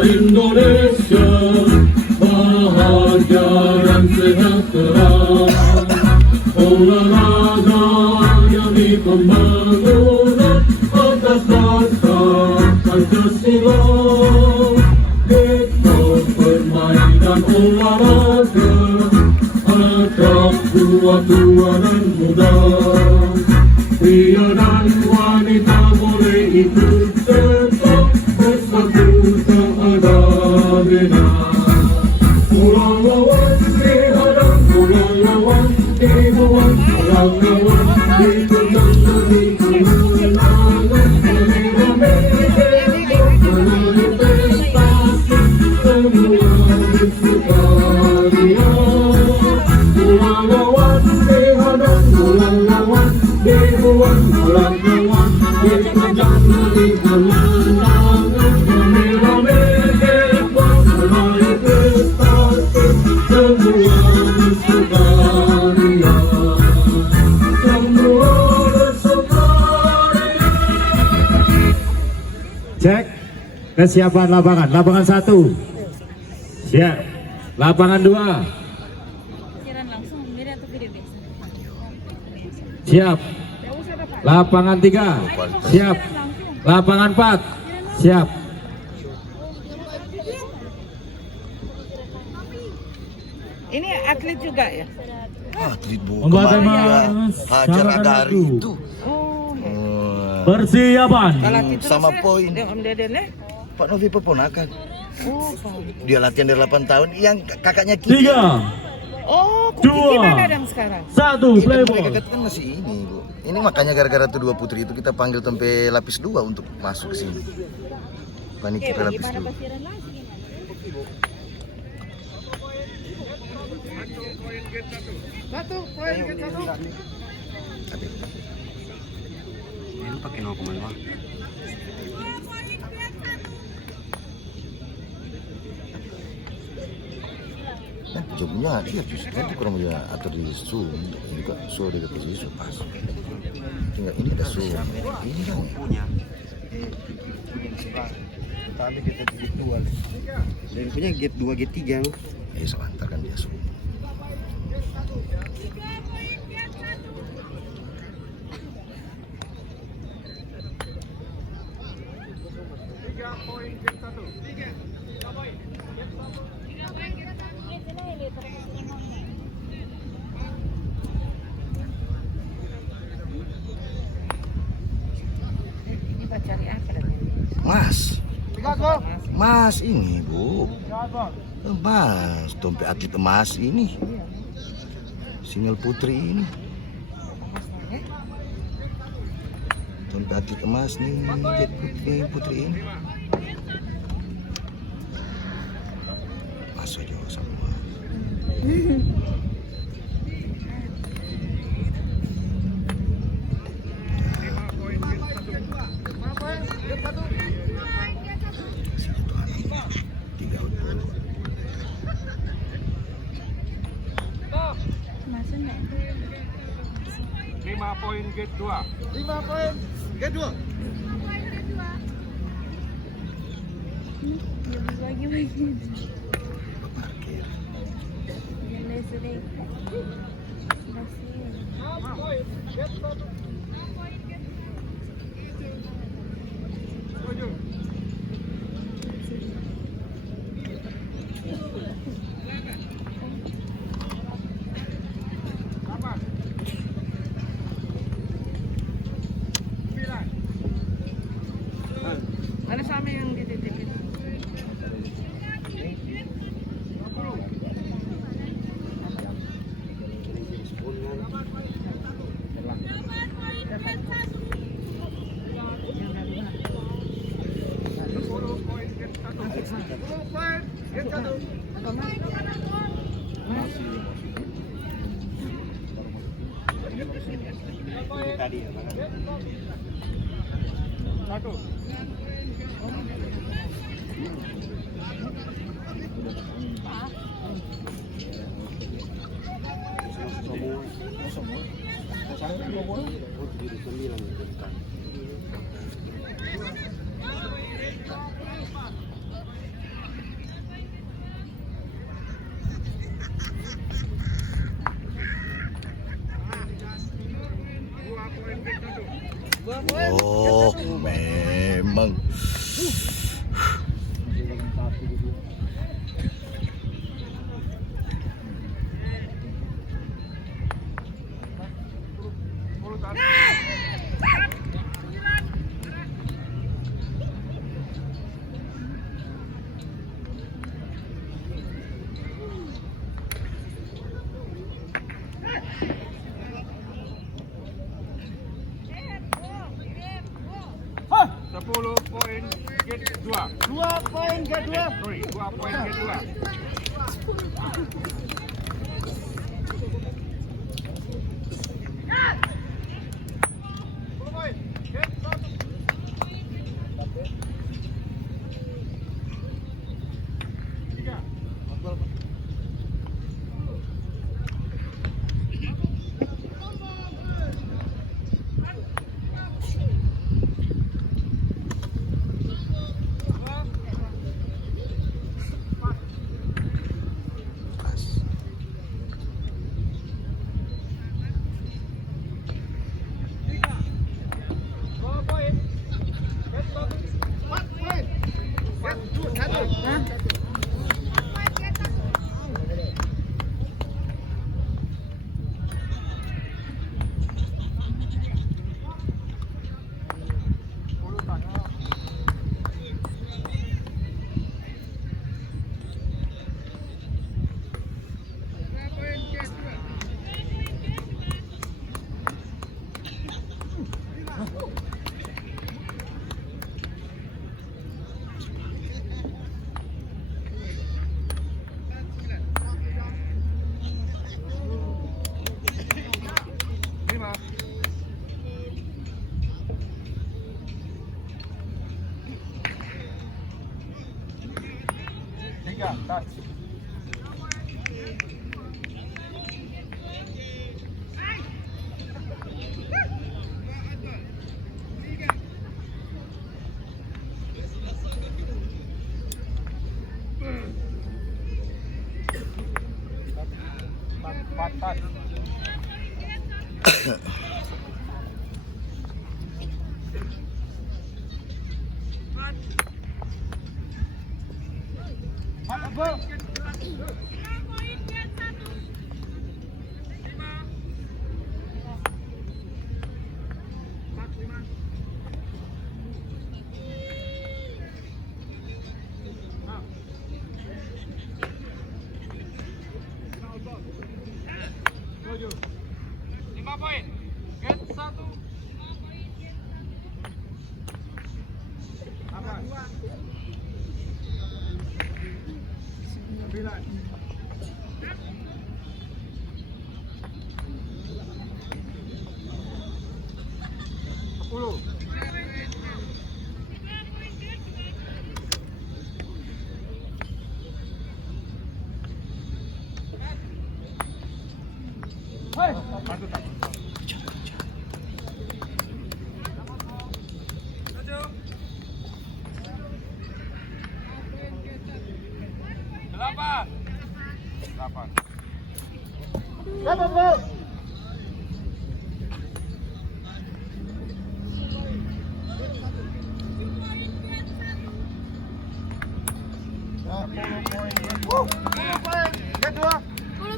Indonesia bahagia dan sejahtera, olahraga demi pembangunan atas dasar Pancasila. Kita permainan olahraga akrab tua dan muda, pria dan wanita boleh ikut serta bersatu. Pulang lawan dihadang, pulang lawan dibuang, pulang lawan ditendang dari kemenangan. Melalui prestasi semua bersukaria. Pulang lawan dihadang, pulang lawan dibuang, pulang lawan ditendang dari kemenangan. Cek kesiapan lapangan. Lapangan 1 siap. Lapangan 2 siap. Lapangan 3 siap. Lapangan 4 siap. Ini atlet juga ya? Atlet bu, kemarin Hajar Agari itu. Persiapan Sama poin. Om Deden ya? Pak Novi peponakan. Oh, Dia latihan dari 8 tahun. Yang kakaknya Kiki. 3 oh, Kiki mana dan sekarang? 1 play ball. Kakak kan masih ini bu. Ini makanya gara-gara tuh 2 putri itu kita panggil tempe lapis 2 untuk masuk ke sini. Paniki lapis 2. Ini pakai 0,5. Jobnya dia justru nanti kurang dia atau di zoom juga suruh dia ke sini pas. Tinggal ini ada zoom. Ini kan Punya. Tapi kita gate 2. Dan punya gate 2, gate 3. sebentar kan dia zoom. Mas ini bu, Mas dompet atlet emas ini, single putri ini, dompet atlet emas nih, putri ini, masuk aja sama. Poin gate 2. 5 poin gate 2. Lagi begini. Parkir. Yang sudah. Poin gate 1. Ada sama yang dititipin. Tadi ya, satu. Oh, memang.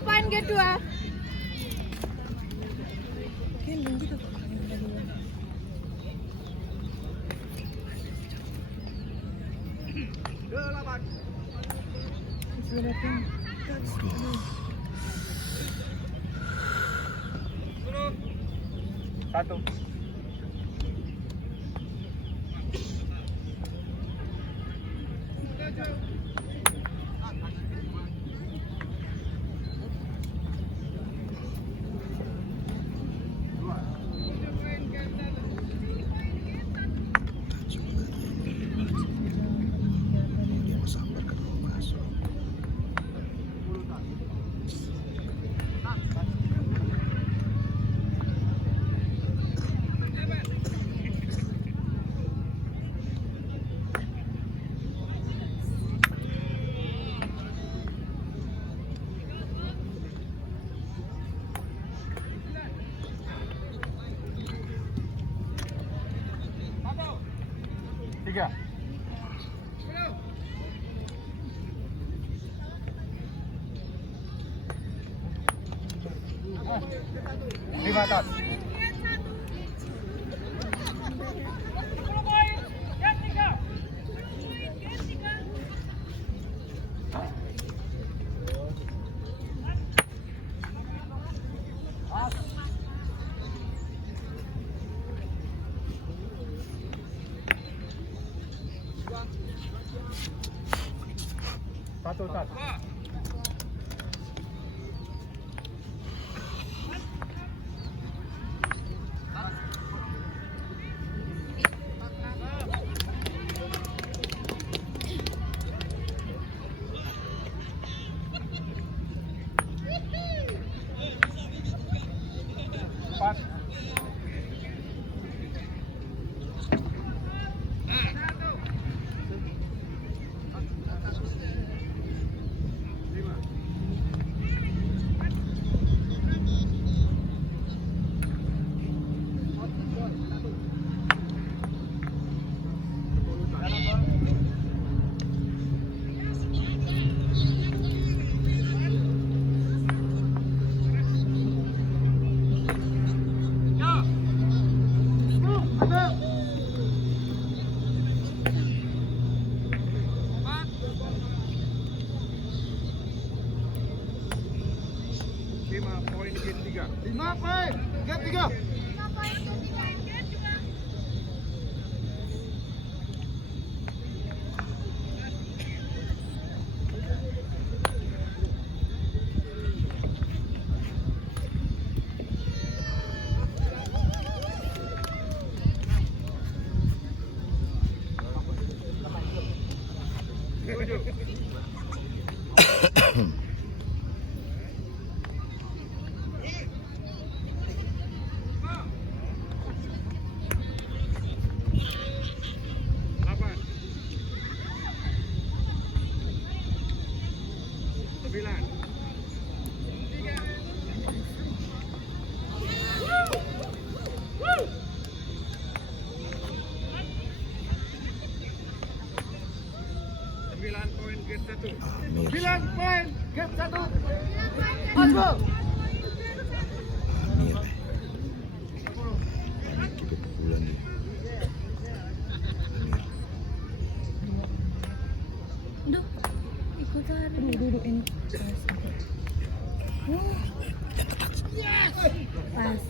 Poin kedua. Dia mau sambar kan mau masuk. Duh, ikutan. Duduk ini. Pas.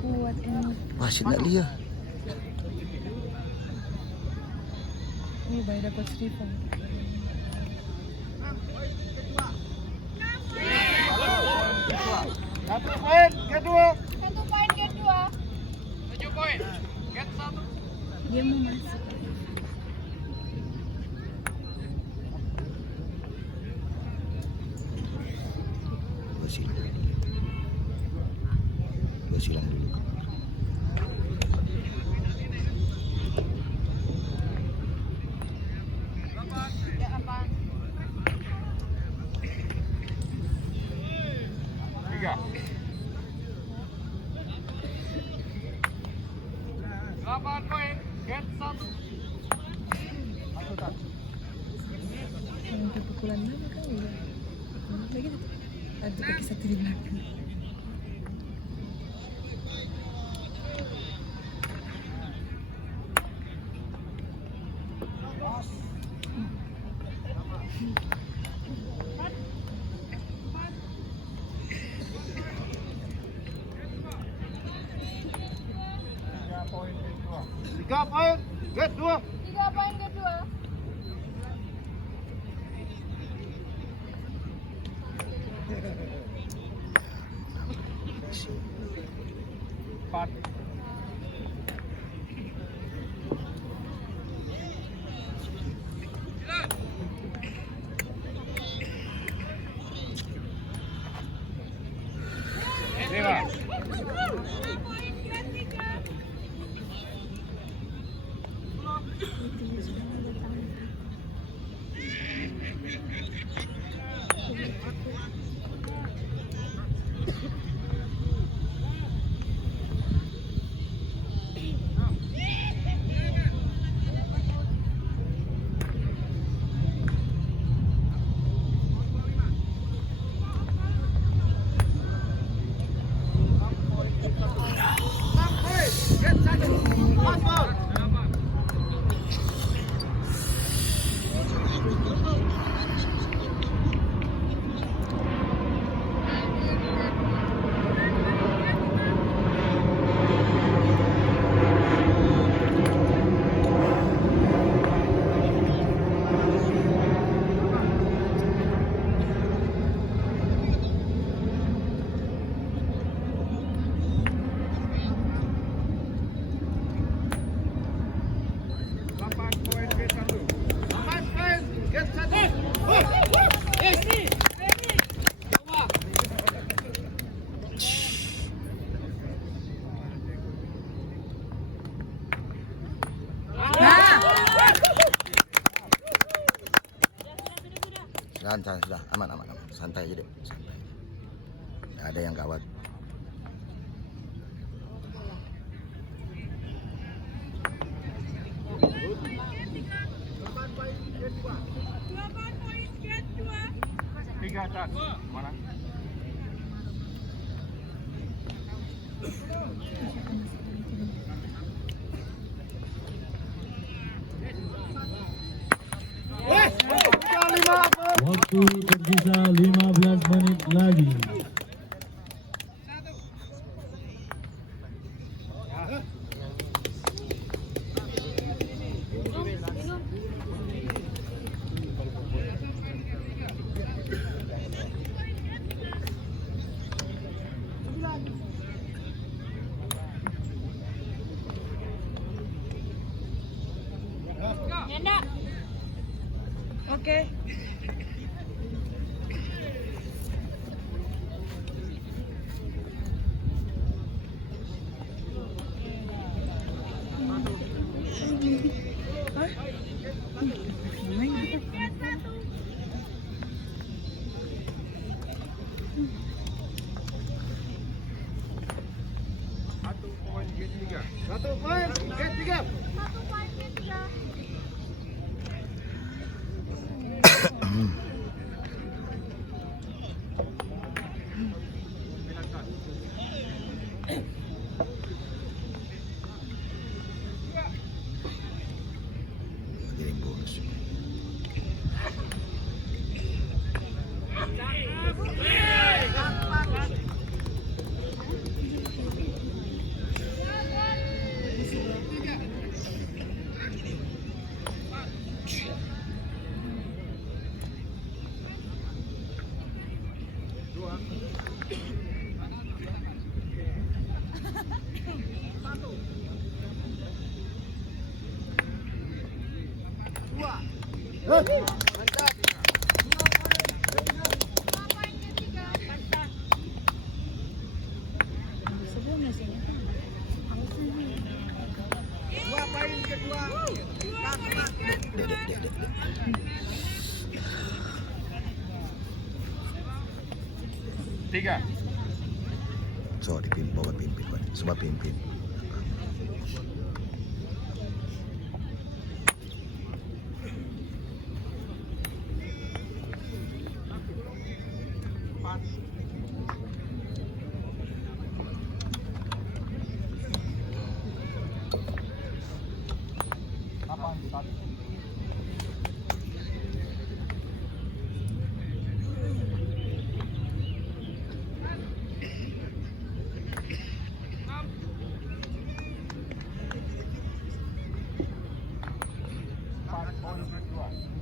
Kuat ini. Masih nak lihat. Ini bayi dapat Stephen. Satu poin, kedua. Dia mau masuk. Gua silang dulu. Untuk pukulan mana kan ya? Lagi ada kaki satu di belakang. Tiga poin, kedua. 3 poin kedua. Sudah, aman. Santai aja deh, santai. Nggak ada yang gawat. Tiga atas. Mana? Waktu tersisa 15 menit lagi. Oke. Jadi bonus. Tiga. So, bawa pimpin, semua pimpin.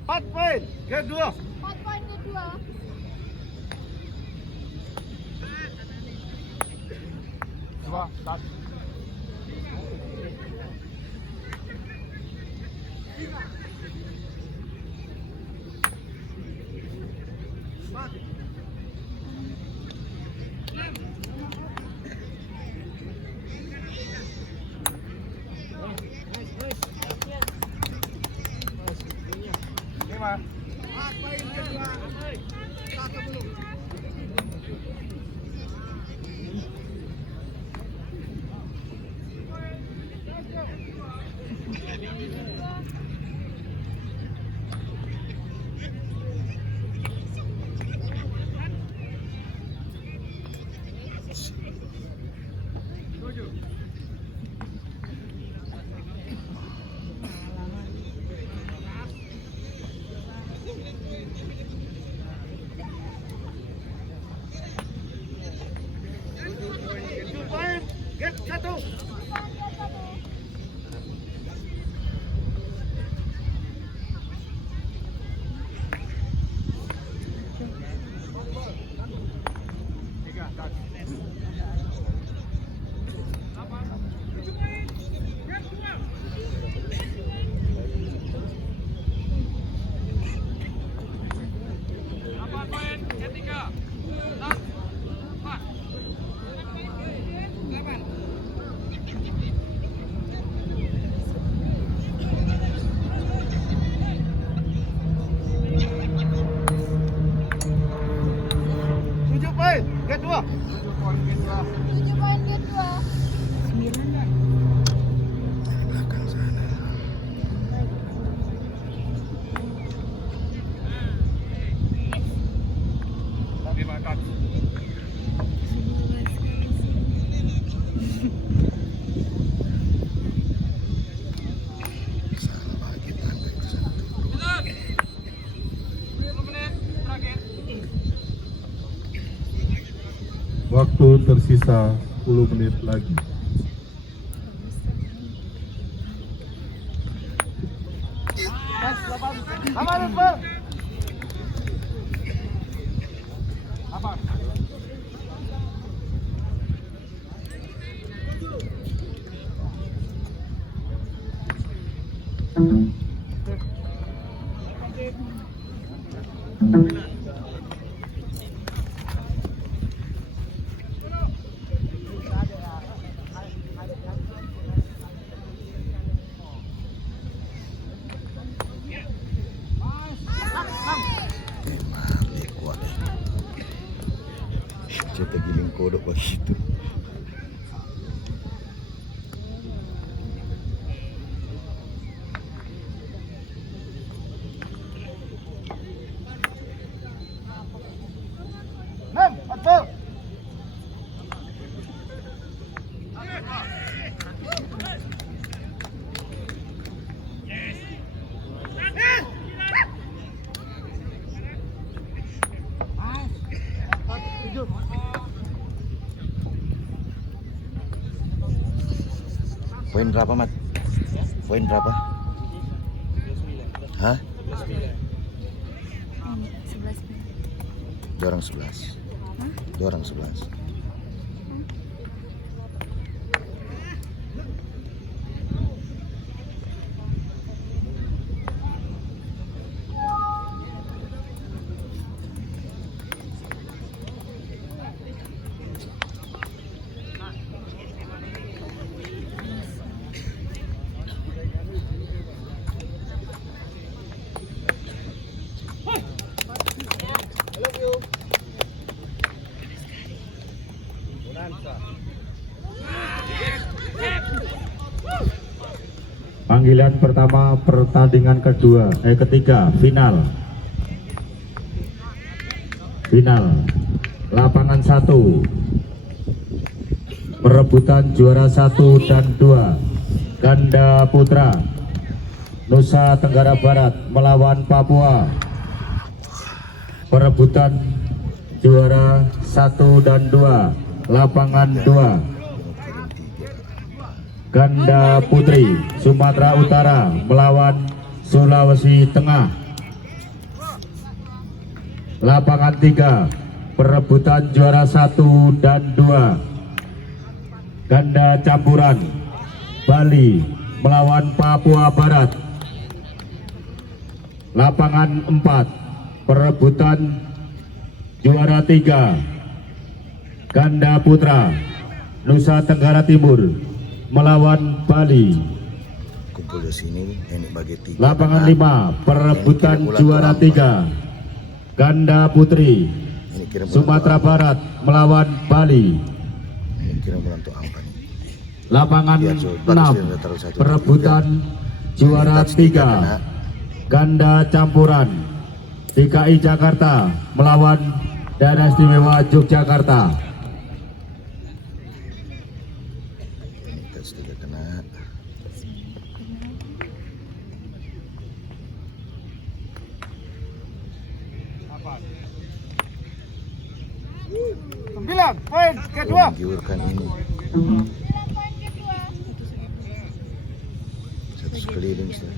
Empat poin, kedua. Dua. Satu. Lima. tersisa 10 menit lagi. Sabar, Pak. Sabar. Memang dia kuat. Cerita giling kodok begitu. Betul. Poin berapa, Mat? Poin berapa? Hah? 11. Dorong 11. Dorong 11. Panggilan pertama pertandingan ketiga final. Lapangan 1. Perebutan juara 1 dan 2. Ganda putra Nusa Tenggara Barat melawan Papua. Perebutan juara 1 dan 2. Lapangan 2. Ganda putri Sumatera Utara melawan Sulawesi Tengah. Lapangan 3. Perebutan juara 1 dan 2. Ganda campuran Bali melawan Papua Barat. Lapangan 4. Perebutan juara 3. Ganda putra Nusa Tenggara Timur melawan Bali. Kumpul di sini, ini bagi 3. Lapangan 5. Perebutan juara 3. Ganda putri Ini kirim Sumatera Barat melawan Bali. Ini kirim bulan untuk apa nih? Lapangan Iya, coba 6. dia taruh satu. Perebutan juara 3. Ganda campuran DKI Jakarta melawan Daerah Istimewa Yogyakarta. Ini tes 3 kena. Sembilan, poin kedua. Menggiurkan ini. Satu sekeliling sudah.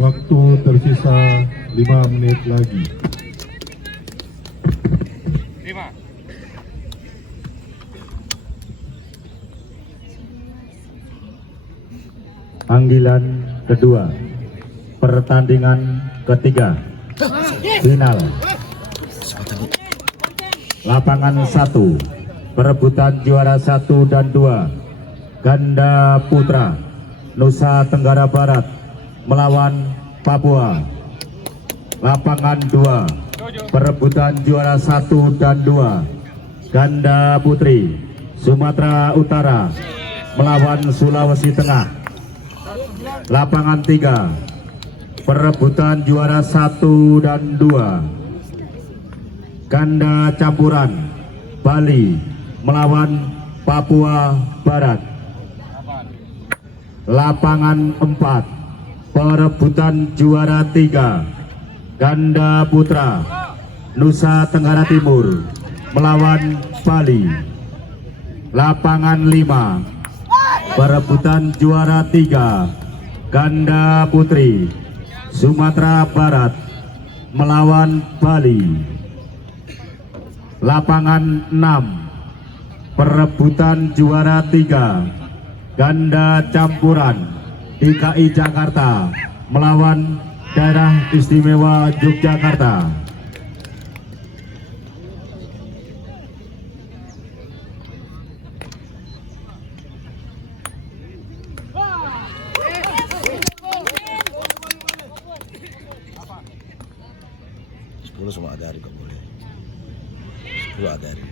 Waktu tersisa 5 menit lagi. 5. Panggilan kedua, pertandingan ketiga, final. Lapangan 1, perebutan juara 1 dan 2, ganda putra Nusa Tenggara Barat melawan Papua. Lapangan 2, perebutan juara 1 dan 2, ganda putri Sumatera Utara melawan Sulawesi Tengah. Lapangan 3, perebutan juara 1 dan 2, ganda campuran Bali melawan Papua Barat. Lapangan 4, perebutan juara 3, ganda putra Nusa Tenggara Timur melawan Bali. Lapangan 5, perebutan juara 3, ganda putri Sumatera Barat melawan Bali. Lapangan 6, perebutan juara 3, ganda campuran DKI Jakarta melawan Daerah Istimewa Yogyakarta. Semua Agari kok boleh. 10 Agari.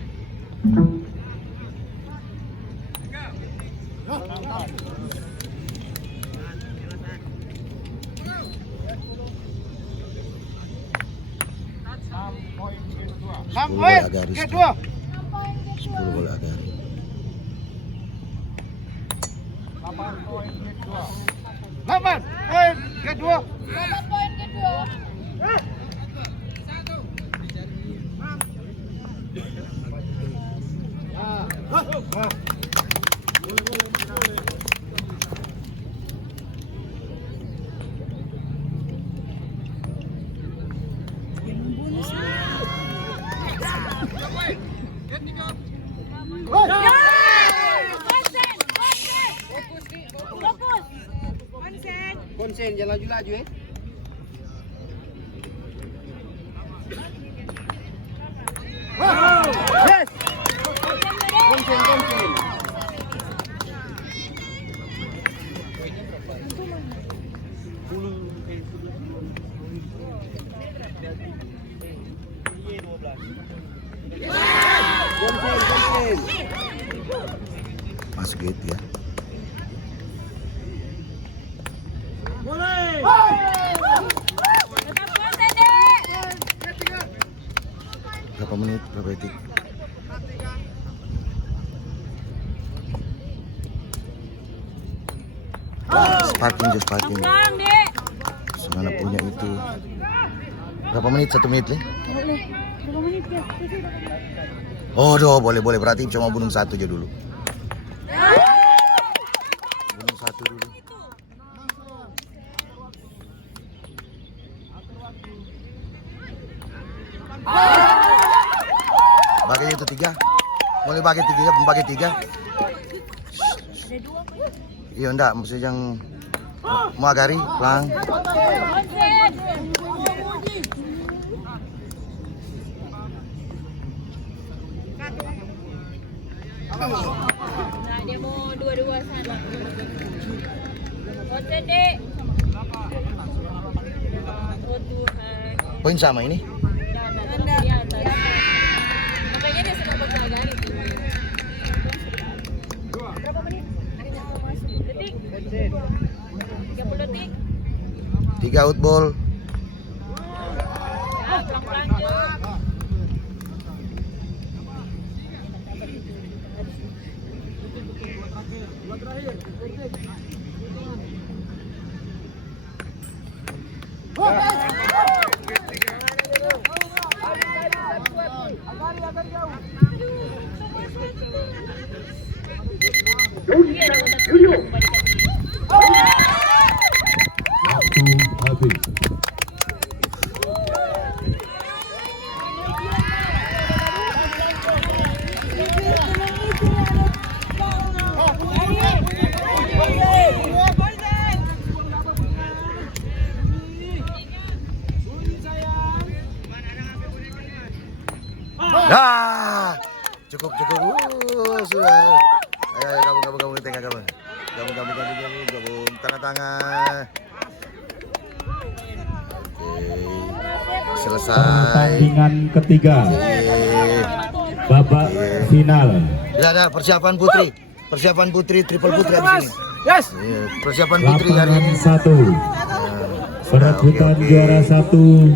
Poin kedua. 10 bola Agari. 8 poin kedua. 8 poin kedua. Konsen, jangan laju-laju Yes. Konsen. Konsen. Masuk gate ya. Berapa menit, berapa detik? Just parking. Semana punya itu. Berapa menit? 1 menit nih? Oh, boleh. Berarti cuma bunuh 1 aja dulu. Bunuh 1 dulu. Bagi itu 3. Boleh bagi 3, membagi 3. Iya enggak, maksudnya yang mau Agari, pelang. Nah, dia mau dua-dua sana. Konsen, Dek. Oh, Tuhan. Poin sama ini? Makanya dia sedang baca Agari tuh. Berapa menit? Detik. 30 detik. 3 outball. Ya, pelan-pelan je. Waktu habis. Sudah. Ayo gabung di tengah gabung. Gabung. Tanda tangan. Oke. Selesai. Pertandingan ketiga, babak final. Tidak ada persiapan putri, triple putri habis ini. Yes. Iya, persiapan putri hari Lapangan ini. 1, perebutan Oke. juara 1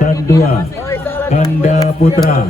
dan 2, ganda putra.